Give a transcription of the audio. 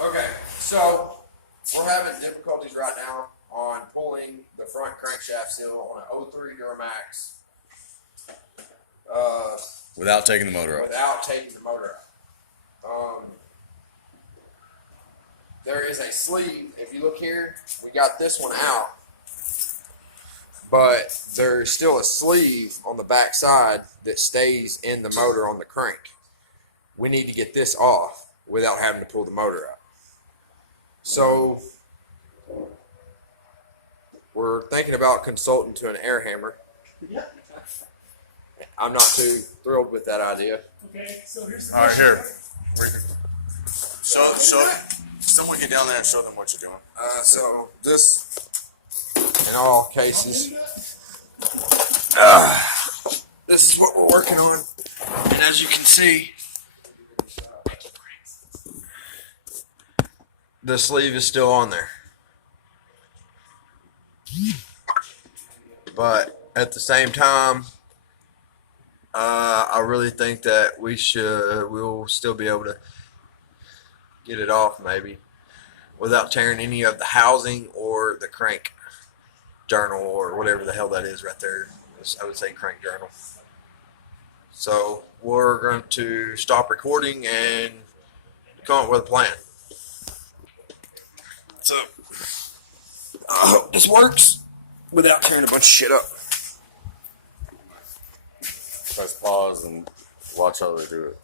Okay, so we're having difficulties right now on pulling the front crankshaft seal on an 03 Duramax Without taking the motor out. without taking the motor out. There is a sleeve. If you look here, we got this one out, but there's still a sleeve on the back side that stays in the motor on the crank. We need to get this off without having to pull the motor out. So we're thinking about consulting to an air hammer. Yeah. I'm not too thrilled with that idea. Okay, so here's the All right, question. here. Show. Someone get down there and show them what you're doing. So this, in all cases, this is what we're working on. And as you can see, the sleeve is still on there. But at the same time, I really think that we'll still be able to get it off maybe without tearing any of the housing or the crank journal or whatever the hell that is right there. I would say crank journal. So we're going to stop recording and come up with a plan. So I hope this works without tearing a bunch of shit up. Press pause and watch how they do it.